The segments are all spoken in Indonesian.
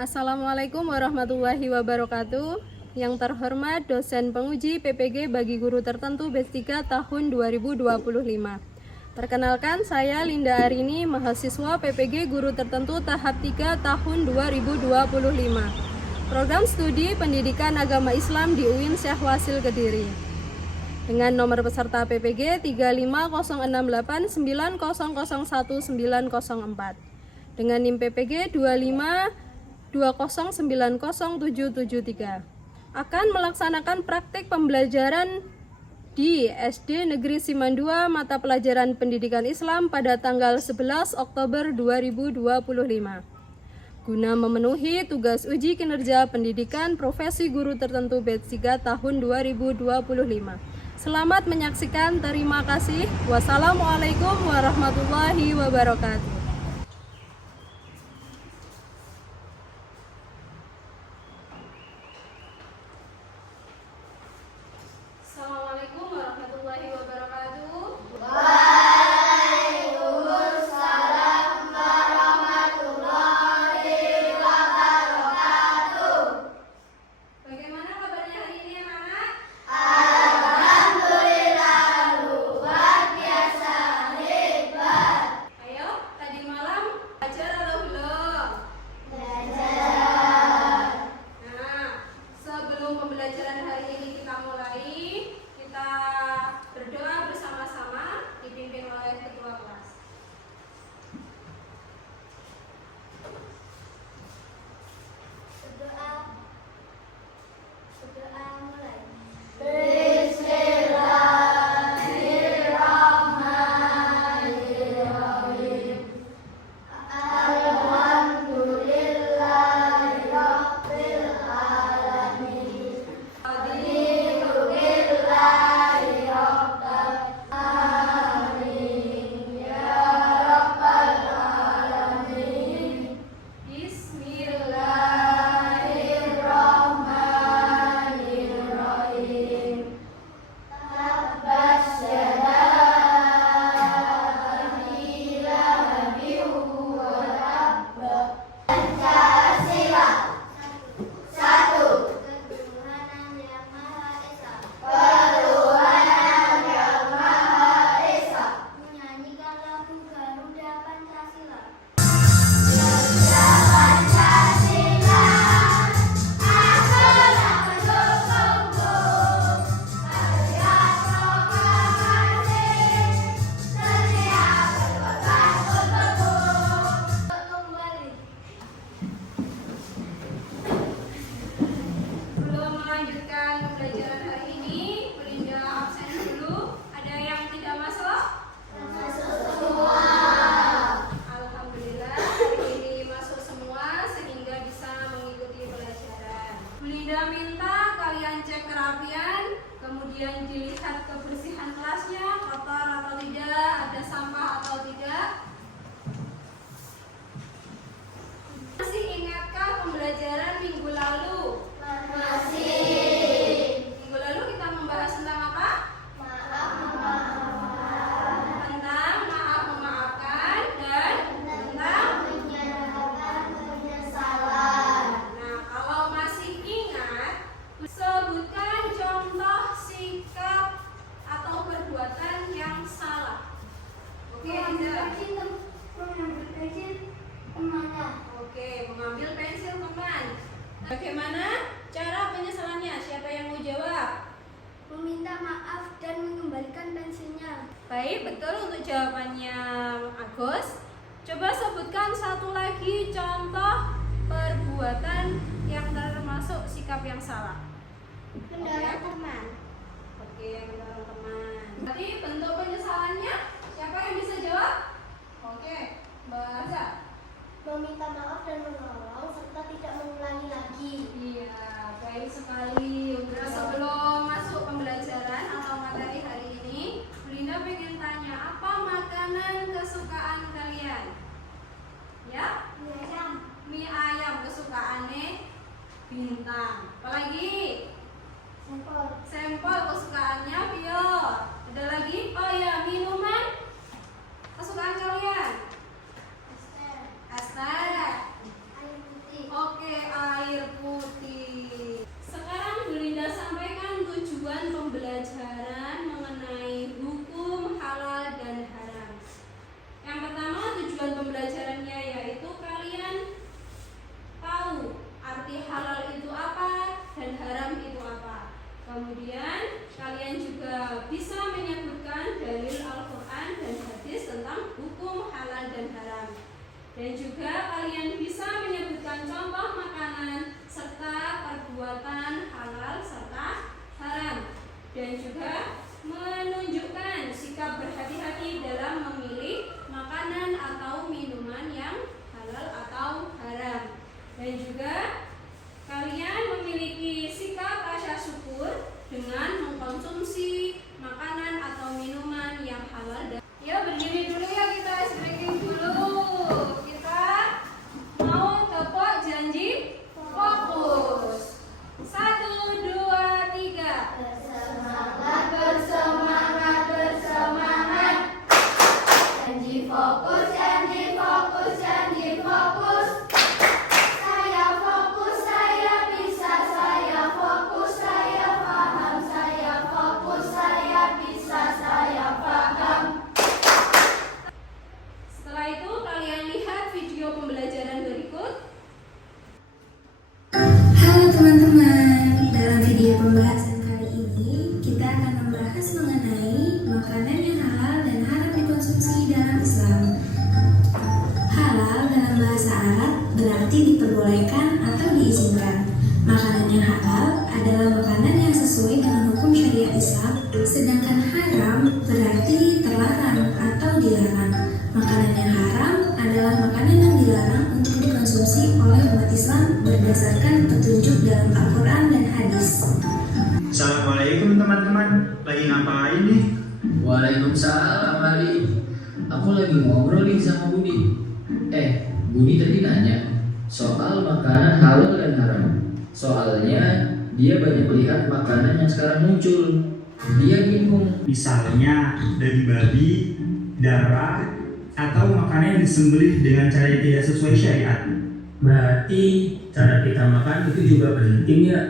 Assalamualaikum warahmatullahi wabarakatuh. Yang terhormat dosen penguji PPG bagi guru tertentu batch 3 tahun 2025. Perkenalkan, saya Linda Arini, mahasiswa PPG guru tertentu tahap 3 tahun 2025. Program studi Pendidikan Agama Islam di UIN Syekh Wasil Kediri. Dengan nomor peserta PPG 35089001904. Dengan NIM PPG 2520900773. Akan melaksanakan praktik pembelajaran di SD Negeri Siman 2 mata pelajaran Pendidikan Islam pada tanggal 11 Oktober 2025. Guna memenuhi tugas uji kinerja pendidikan profesi guru tertentu batch 3 tahun 2025. Selamat menyaksikan, terima kasih. Wassalamualaikum warahmatullahi wabarakatuh. Assalamualaikum warahmatullahi wabarakatuh. Waalaikumsalam warahmatullahi wabarakatuh. Bagaimana kabarnya hari ini anak-anak? Alhamdulillah, luar biasa hebat. Ayo, tadi malam belajar atau belum? Belajar. Nah, sebelum pembelajaran hari ini kita mulai, kita berdoa bersama-sama dipimpin oleh ketua kelas. Berdoa mulai. Bismillahirrahmanirrahim. Alhamdulillahirabbil alamin. Alhamdulillahi rabbil alamin. Ya rabbal alamin. Bismillahirrahmanirrahim. Tabbas yada abi lahabin wa tabba. Pancasila. Satu. Ketuhanan yang Maha Esa. Ketuhanan yang Maha Esa. Menyanyikan lagu Garuda Pancasila. Garuda Pancasila, aku sungguh-sungguh. Karya proklamasi, setia berpegang untukmu. Kembali. Sebelum melanjutkan pembelajaran hari ini, Belinda absen dulu. Ada yang tidak masuk? Masuk semua. Alhamdulillah, hari ini masuk semua sehingga bisa mengikuti pelajaran. Belinda minta kalian cek kerapian, kemudian dilihat kebersihan kelasnya, kotor atau tidak, ada sampah atau tidak. Masih ingatkah pembelajaran minggu lalu? Masih. Minggu lalu kita membahas tentang apa? Tentang maaf memaafkan dan tentang. Menyatakan penyesalan. Nah, kalau masih ingat, sebutkan contoh sikap atau perbuatan yang salah. Oke, Linda. Mengambil pensil kemana? Oke, mengambil pensil teman. Bagaimana cara penyesalannya? Siapa yang mau jawab? Meminta maaf dan mengembalikan pensilnya. Baik, betul untuk jawabannya Agus. Coba sebutkan satu lagi contoh perbuatan yang termasuk sikap yang salah. Mendorong teman. Oke, mendorong teman. Berarti bentuk penyesalannya siapa yang bisa jawab? Oke, Mbak Aza. Meminta maaf dan menolong serta tidak mengulangi lagi. Iya, baik sekali. Udah, sebelum masuk pembelajaran atau materi hari ini, Belinda pengen tanya, apa makanan kesukaan kalian? Ya? Mie ayam kesukaannya Bintang. Apalagi? Sampel kesukaannya Pio. Ada lagi? Oh ya, minuman kesukaan kalian? Es teh. Oke, Dan juga kalian bisa menyebutkan contoh makanan serta perbuatan halal serta haram. Dan juga menunjukkan sikap berhati-hati dalam memilih makanan atau minuman yang halal atau haram. Dan juga kalian memiliki sikap rasa syukur dengan mengkonsumsi makanan atau minuman yang halal. Ya, berdiri dulu ya, kita ice breaking dulu. Kita mau tepuk janji fokus. 1, 2, 3. Bersemangat, bersemangat, bersemangat. Janji fokus, janji fokus, janji fokus. Saya fokus, saya bisa, saya fokus, saya paham, saya fokus, saya bisa, saya paham. Setelah itu kalian lihat video pembelajaran berikut. Halo teman-teman, dalam video pembahasan kali ini kita akan membahas mengenai makanan yang halal dan haram dikonsumsi dalam Islam. Halal dalam bahasa Arab berarti diperbolehkan atau diizinkan. Makanan yang halal adalah makanan yang sesuai dengan hukum syariat Islam, sedangkan haram berarti terlarang atau dilarang. Makanan yang haram adalah makanan yang dilarang untuk dikonsumsi oleh umat Islam berdasarkan petunjuk dalam Al-Quran dan hadis. Assalamualaikum teman-teman, lagi ngapain nih? Waalaikumsalam Ali. Aku lagi ngobrol nih sama Budi. Budi tadi nanya soal makanan halal dan haram. Soalnya dia banyak lihat makanan yang sekarang muncul. Dia bingung. Misalnya daging babi, darah, atau makanan yang disembelih dengan cara yang tidak sesuai syariat. Berarti cara kita makan itu juga penting ya.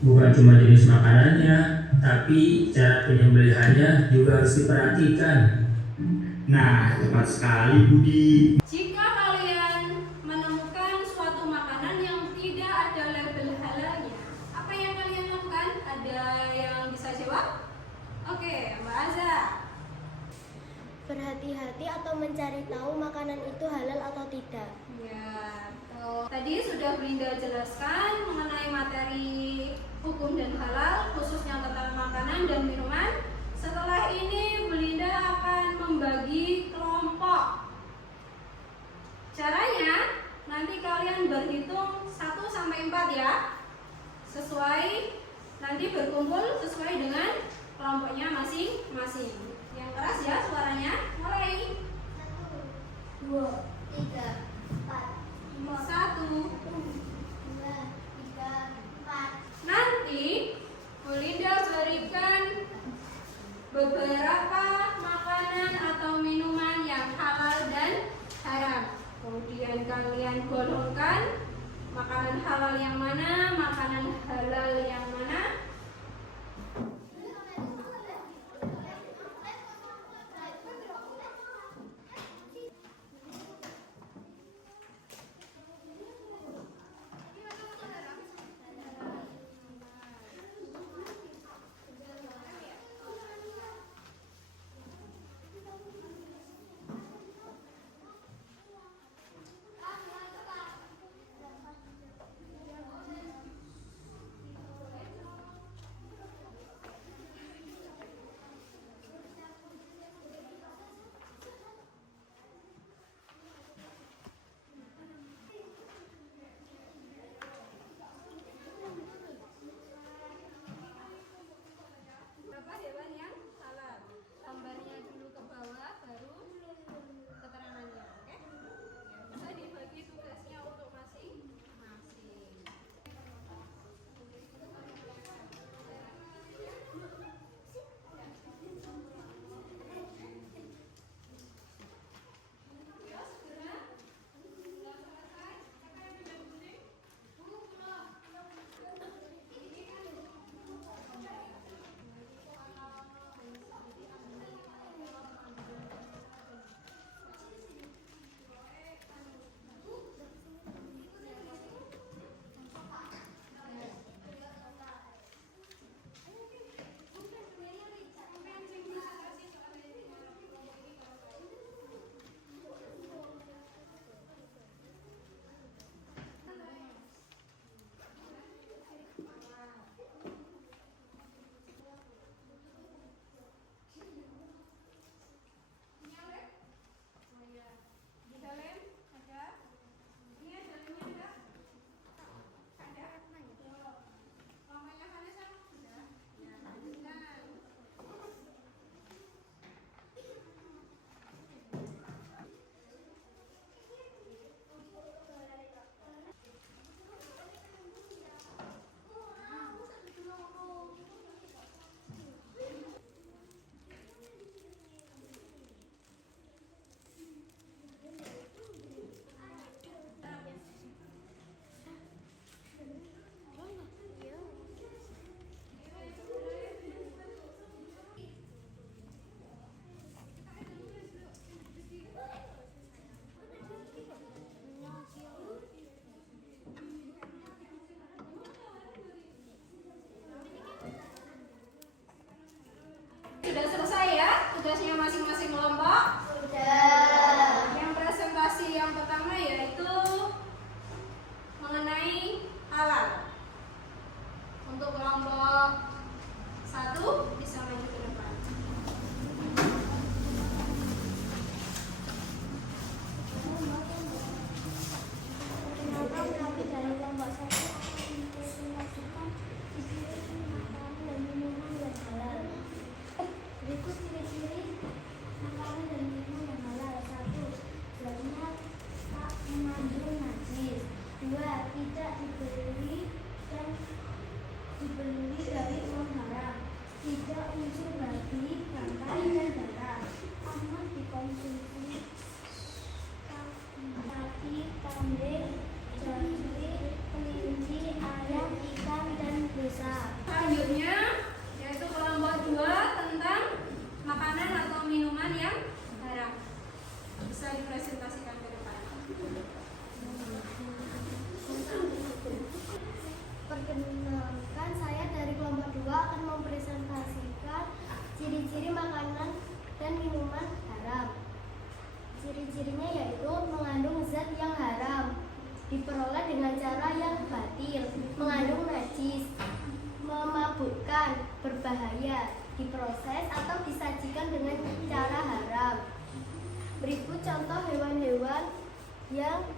Bukan cuma jenis makanannya, tapi cara penyembelihannya juga harus diperhatikan. Nah, tepat sekali Budi. Jika kalian menemukan suatu makanan yang tidak ada label halalnya, apa yang kalian lakukan? Ada yang bisa jawab? Oke, Mbak Aza. Berhati-hati atau mencari tahu makanan itu halal atau tidak. Ya, tadi sudah Belinda jelaskan mengenai materi hukum dan halal, khususnya tentang makanan dan minuman. Setelah ini Belinda akan membagi kelompok. Caranya nanti kalian berhitung 1 sampai 4 ya. Sesuai nanti berkumpul sesuai dengan kelompoknya masing-masing. Yang keras ya suaranya. Mulai. 1, 2, 3, 4, 5, 1. 2, 3, 4. Nanti Belinda berikan beberapa makanan atau minuman yang halal dan haram. Kemudian kalian golongkan makanan halal yang mana, makanan halal yang mana. contoh hewan-hewan yang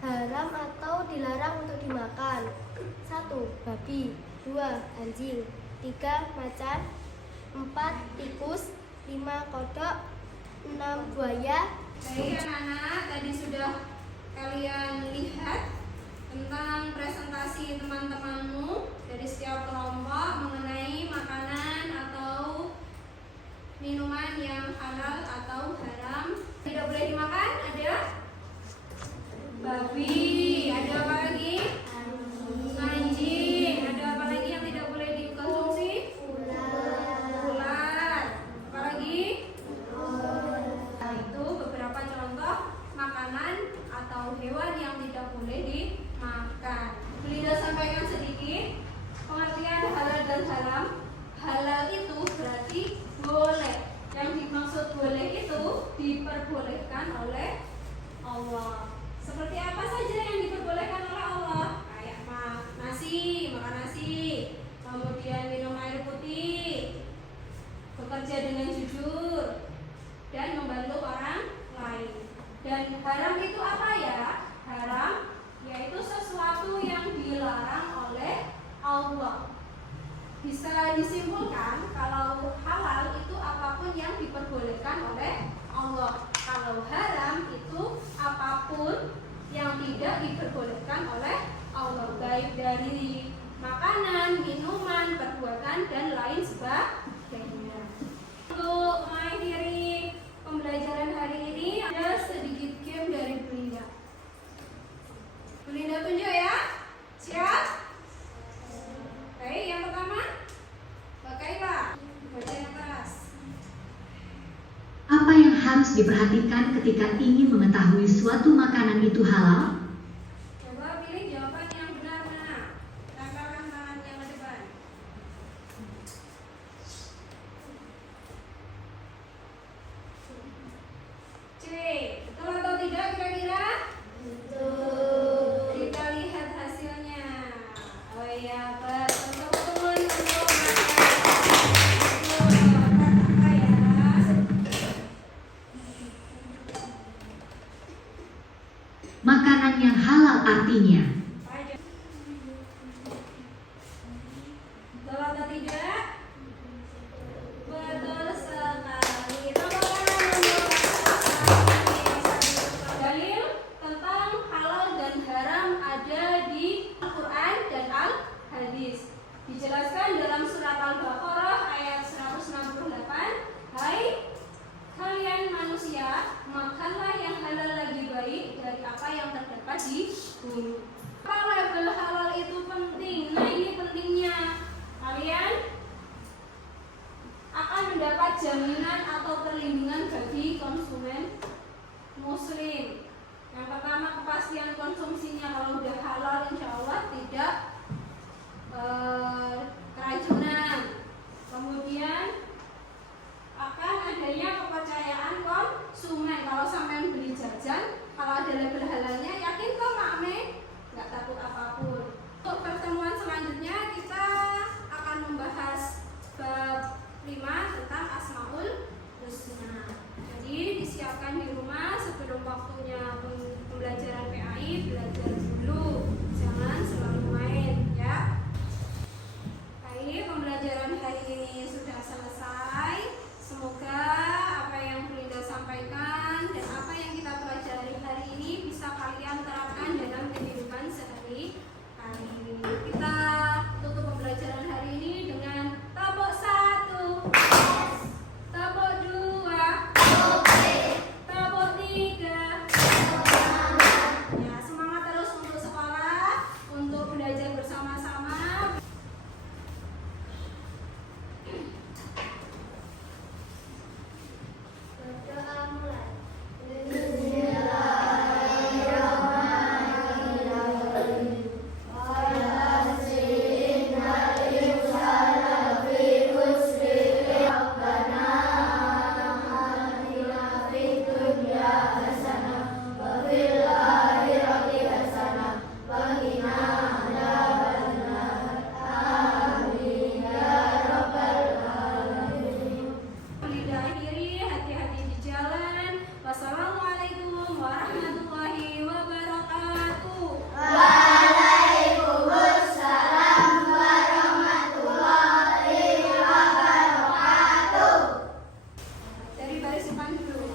haram atau dilarang untuk dimakan. 1. Babi. 2. Anjing. 3. Macan. 4. Tikus. 5. Kodok. 6. Buaya. Baik anak-anak, tadi sudah kalian lihat tentang presentasi teman-temanmu dari setiap kelompok mengenai makanan atau minuman yang halal atau haram. Tidak boleh dimakan, ada babi, ada apa lagi? Anjing, ada apa lagi yang tidak boleh dikonsumsi? Ular. Apa lagi? Itu beberapa contoh makanan atau hewan yang tidak boleh dimakan. Belinda sampaikan sedikit pengertian halal dan haram. Halal itu berarti boleh. Yang dimaksud boleh itu diperbolehkan oleh Allah. Seperti apa saja yang diperbolehkan oleh Allah? Kayak makan nasi, kemudian minum air putih, bekerja dengan jujur, dan membantu orang lain. Dan haram itu apa ya? Haram yaitu sesuatu yang dilarang oleh Allah. Bisa disimpulkan kalau halal itu apapun yang diperbolehkan oleh Allah. Kalau haram itu apapun yang tidak diperbolehkan oleh Allah, baik dari makanan, minuman, perbuatan, dan lain sebagainya. Untuk mengakhiri pembelajaran hari ini ada sedikit game dari Belinda. Belinda tunjuk ya. Siap? Baik, yang pertama Kailah, baca yang keras. Apa yang harus diperhatikan ketika ingin mengetahui suatu makanan itu halal? Coba pilih jawaban yang benar mana. Tempelkan tangan yang ke depan. C. Betul atau tidak kira-kira? Betul. Kita lihat hasilnya. Oh iya, betul. Makanan yang halal artinya Betul atau tidak? Betul sekali. Dalil tentang halal dan haram ada di Al-Quran dan Al-Hadis. Dijelaskan dalam surat Al-Baqarah ayat 168. Hai kalian manusia, makanlah yang halal lagi baik dari apa yang terdapat di bumi. Apa label halal itu penting? Nah, ini pentingnya. Kalian akan mendapat jaminan atau perlindungan bagi konsumen muslim. Yang pertama, kepastian konsumsinya. Kalau udah halal insya Allah tidak keracunan. Kemudian akan adanya kepercayaan konsumen. Kalau sampai beli jajan, kalau ada label halalnya, yakin kok Mame, nggak takut apapun. Untuk pertemuan selanjutnya kita akan membahas bab 5 tentang Asmaul Husna. Jadi disiapkan di rumah sebelum waktunya pembelajaran PAI, belajar dulu, jangan selalu main ya. Baik, pembelajaran hari ini sudah selesai. Semoga apa yang Belinda sampaikan dan apa yang kita pelajari hari ini bisa kalian terapkan dalam kehidupan sehari-hari. Kita tutup pembelajaran hari ini dengan tabok 1, tabok 2, tabok 3. Ya, semangat terus untuk depan dulu.